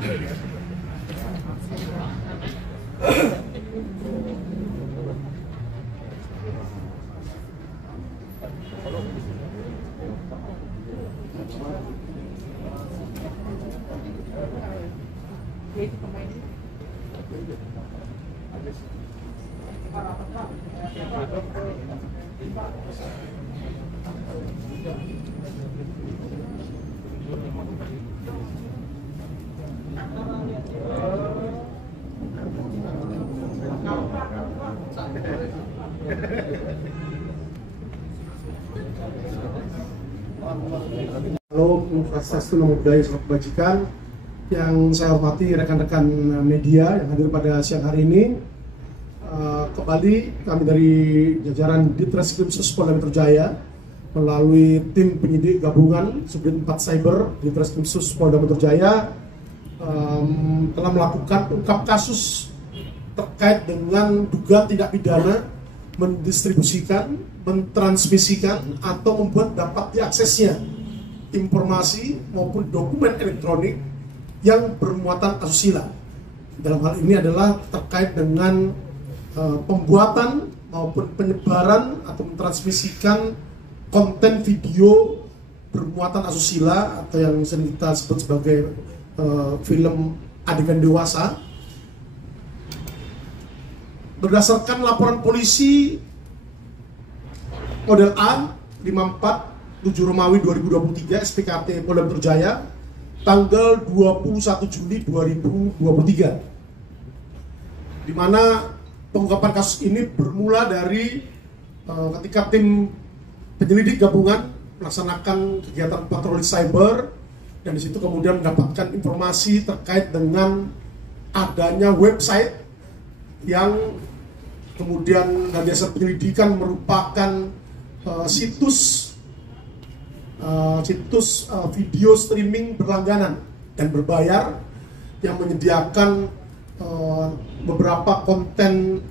Halo, Swastiastu, Namo Buddhaya, Salam Kebajikan. Yang saya hormati rekan-rekan media yang hadir pada siang hari ini. Kembali kami dari jajaran Ditreskrim Sus Polda Metro Jaya melalui tim penyidik gabungan Subdit 4 Cyber Ditreskrim Sus Polda Metro Jaya telah melakukan ungkap kasus terkait dengan dugaan tindak pidana mendistribusikan, mentransmisikan atau membuat dapat diaksesnya informasi maupun dokumen elektronik yang bermuatan asusila. Dalam hal ini adalah terkait dengan pembuatan maupun penyebaran atau mentransmisikan konten video bermuatan asusila atau yang sering kita sebut sebagai film adegan dewasa. Berdasarkan laporan polisi model A 547 Romawi 2023 SPKT Polda Metro Jaya tanggal 21 Juli 2023, di mana pengungkapan kasus ini bermula dari ketika tim penyelidik gabungan melaksanakan kegiatan patroli cyber, dan di situ kemudian mendapatkan informasi terkait dengan adanya website yang kemudian dari hasil penyelidikan merupakan situs video streaming berlangganan dan berbayar yang menyediakan beberapa konten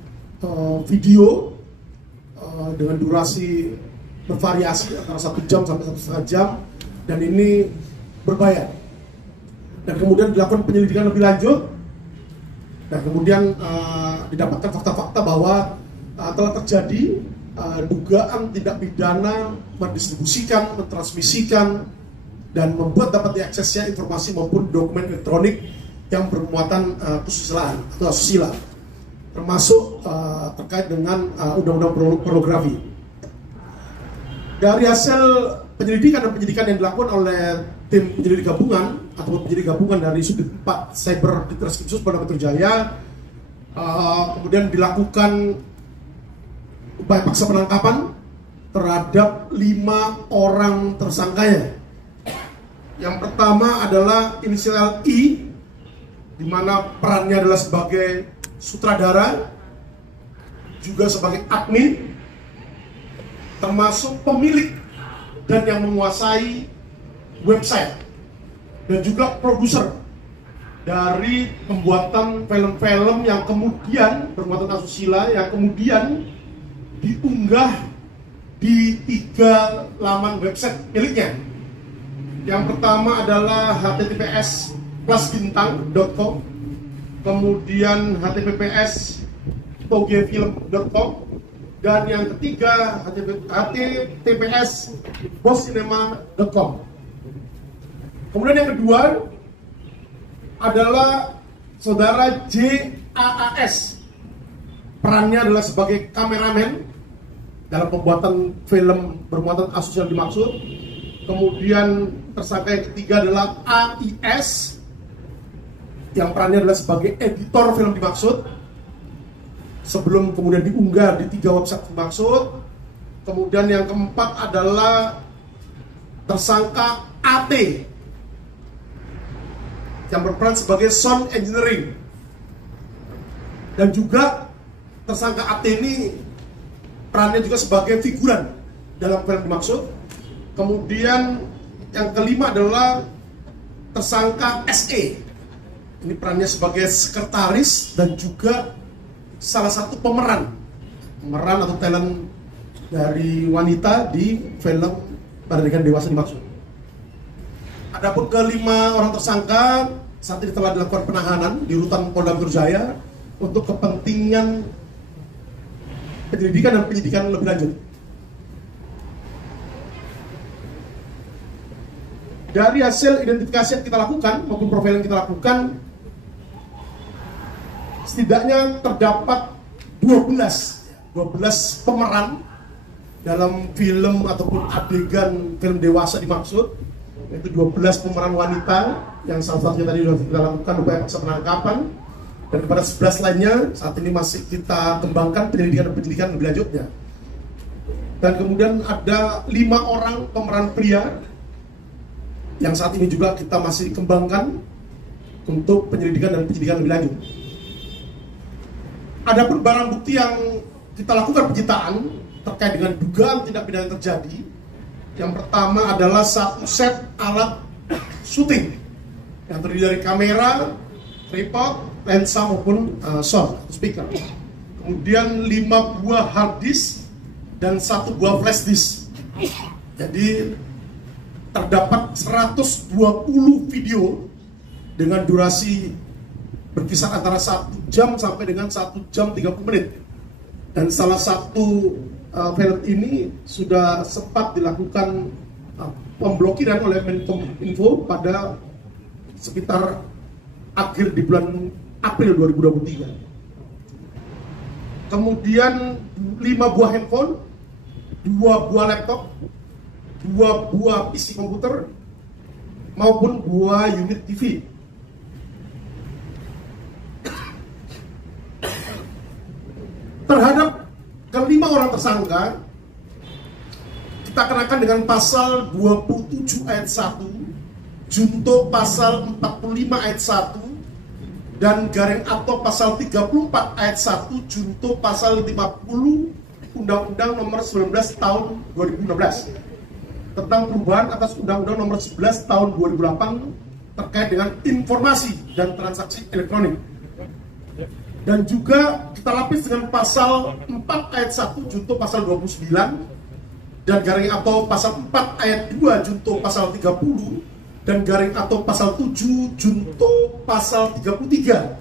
video dengan durasi bervariasi antara 1 jam sampai 1,5 jam, dan ini berbayar. Dan kemudian dilakukan penyelidikan lebih lanjut, dan kemudian didapatkan fakta-fakta bahwa telah terjadi dugaan tindak pidana mendistribusikan, mentransmisikan, dan membuat dapat diaksesnya informasi maupun dokumen elektronik yang bermuatan kesusilaan atau asusila, termasuk terkait dengan undang-undang pornografi. Dari hasil penyelidikan dan penyidikan yang dilakukan oleh tim penyelidik gabungan atau penyelidik gabungan dari Subdit 4 Cyber Ditreskrim Sus Polda Metro Jaya, kemudian dilakukan upaya paksa penangkapan terhadap 5 orang tersangkanya. Yang pertama adalah inisial I, di mana perannya adalah sebagai sutradara, juga sebagai admin, termasuk pemilik dan yang menguasai website, dan juga produser dari pembuatan film-film yang kemudian bermuatan asusila yang kemudian diunggah di 3 laman website miliknya. Yang pertama adalah https://bintang.com, kemudian https://togefilm.com, dan yang ketiga https://boscinema.com. Kemudian yang kedua adalah saudara JAAS, perannya adalah sebagai kameramen dalam pembuatan film bermuatan asusila dimaksud. Kemudian tersangka yang ketiga adalah AIS, yang perannya adalah sebagai editor film dimaksud sebelum kemudian diunggah di 3 website dimaksud. Kemudian yang keempat adalah tersangka AT, yang berperan sebagai sound engineering, dan juga tersangka AT ini perannya juga sebagai figuran dalam film dimaksud. Kemudian yang kelima adalah tersangka SE, ini perannya sebagai sekretaris dan juga salah satu pemeran atau talent dari wanita di film adegan dewasa dimaksud. Adapun kelima orang tersangka saat ini telah dilakukan penahanan di rutan Polda Metro Jaya untuk kepentingan penyelidikan dan penyidikan lebih lanjut. Dari hasil identifikasi yang kita lakukan maupun profil yang kita lakukan, setidaknya terdapat 12 pemeran dalam film ataupun adegan film dewasa dimaksud, yaitu 12 pemeran wanita yang salah satunya tadi sudah kita lakukan upaya paksa penangkapan, dan kepada 11 lainnya saat ini masih kita kembangkan penyelidikan dan penyidikan lebih lanjutnya. Dan kemudian ada 5 orang pemeran pria yang saat ini juga kita masih kembangkan untuk penyelidikan dan penyidikan lebih lanjut. Adapun barang bukti yang kita lakukan penyitaan terkait dengan dugaan tindak pidana yang terjadi, yang pertama adalah 1 set alat syuting yang terdiri dari kamera, tripod, lensa maupun sound atau speaker. Kemudian 5 buah hard disk dan 1 buah flash disk. Jadi terdapat 120 video dengan durasi berkisar antara 1 jam sampai dengan 1 jam 30 menit. Dan salah satu film ini sudah sempat dilakukan pemblokiran oleh Menkominfo pada sekitar akhir di bulan April 2023. Kemudian 5 buah handphone, 2 buah laptop, 2 buah PC komputer, maupun 2 unit TV. Terhadap kelima orang tersangka, kita kenakan dengan pasal 27 ayat 1, junto pasal 45 ayat 1, dan garing atau pasal 34 ayat 1, junto pasal 50 Undang-Undang nomor 19 tahun 2016 tentang perubahan atas Undang-Undang nomor 11 tahun 2008 terkait dengan informasi dan transaksi elektronik. Dan juga kita lapis dengan pasal 4 ayat 1 junto pasal 29 dan garing atau pasal 4 ayat 2 junto pasal 30 dan garing atau pasal 7 junto pasal 33